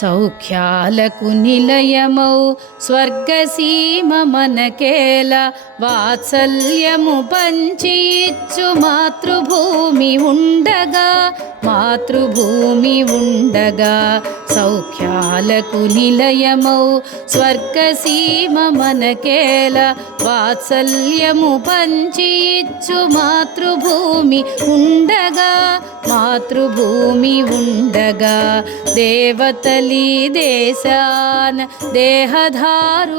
సౌఖ్యాలకు నిలయమౌ స్వర్గసీమ మనకేల వాత్సల్యము పంచి ఇచ్చు మాతృభూమి ఉండగా మాతృభూమి ఉండగా. సౌఖ్యాలకు నిలయమౌ స్వర్గసీమ మనకేల వాత్సల్యము పంచి ఇచ్చు మాతృభూమి ఉండగా మాతృభూమి ఉండగా దేవతలి దేశాన దేహధారులౌదురట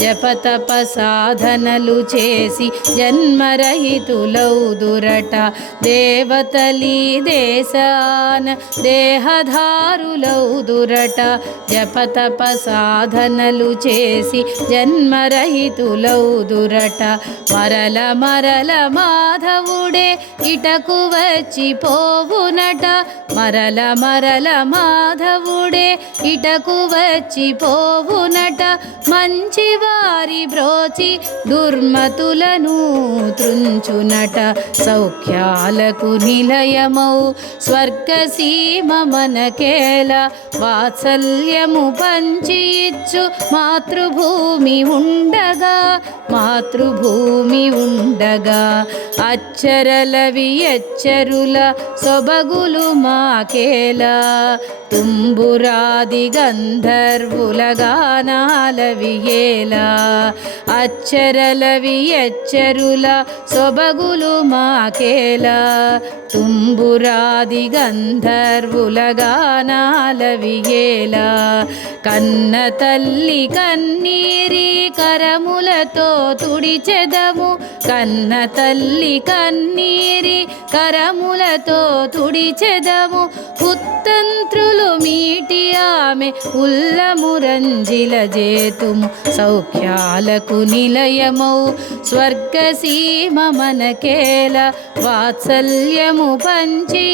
జపతప సాధనలు చేసి జన్మరహితులౌదురట దేవతలి దేశాన దేహధారులౌదురట జపతప సాధనలు చేసి జన్మరహితులౌదురట మరల మరల మాధవుడే ఇటకు వచ్చి పోవునట మరల మరల మాధవుడే ఇటకు వచ్చి పోవునట. మంచి వారి బ్రోచి దుర్మతులను త్రుంచునట. సౌఖ్యాలకు నిలయమౌ స్వర్గసీమ మనకేల వాత్సల్యము పంచి ఇచ్చు మాతృభూమి ఉండగా మాతృభూమి ఉండగా. అచ్చరలవి అచ్చరుల సొబగులు మాకేలా తుంబురాది గంధర్వులగానాలవియేలా అచ్చరలవి అచ్చరుల సొబగులు మాకేలా తుంబురాది గంధర్వులగానాలవియేలా కన్న తల్లి కన్నీరి కరములతో తుడిచెదము కన్న తల్లి కన్నీరి కరములతో తుడిచెదము పుత్తంత్రులు మీటి ఆమె ఉల్లమురంజిల జేతుము సౌఖ్యాలకు నిలయమౌ. స్వర్గసీమ మనకేల వాత్సల్యము పంచి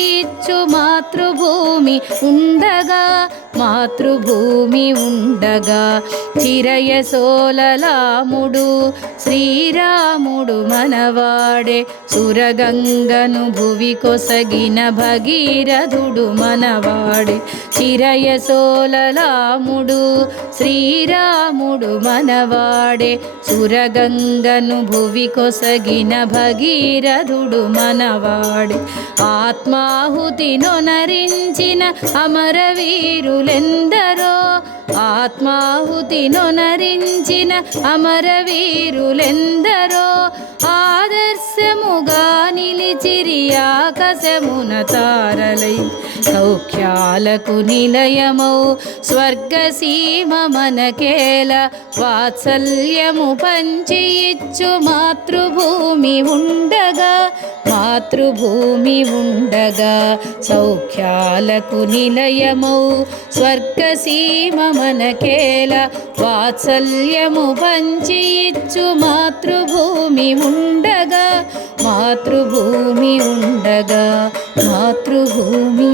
మాతృభూమి ఉండగా మాతృభూమి ఉండగా. చిరయసోలలాముడు శ్రీరాముడు మనవాడే. సురగంగను భువి కొసగిన భగీరథుడు మనవాడే. చిరయసోలలాముడు శ్రీరాముడు మనవాడే. సురగంగను భువి కొసగిన భగీరథుడు మనవాడే. ఆత్మాహుతి నొనరించిన అమరవీరులెందరో. ఆత్మాహుతి నొనరించిన అమరవీరులెందరో. ఆదర్శముగా నిలిచిరి ఆకాశమున తారలై. సౌఖ్యాలకు నిలయమౌ స్వర్గసీమ మనకేల వాత్సల్యము పంచి ఇచ్చు మాతృభూమి ఉండగా మాతృభూమి ఉండగా సౌఖ్యాలకు నిలయమౌ స్వర్గసీమ మనకేల వాత్సల్యము పంచి ఇచ్చు మాతృభూమి ఉండగా మాతృభూమి ఉండగా మాతృభూమి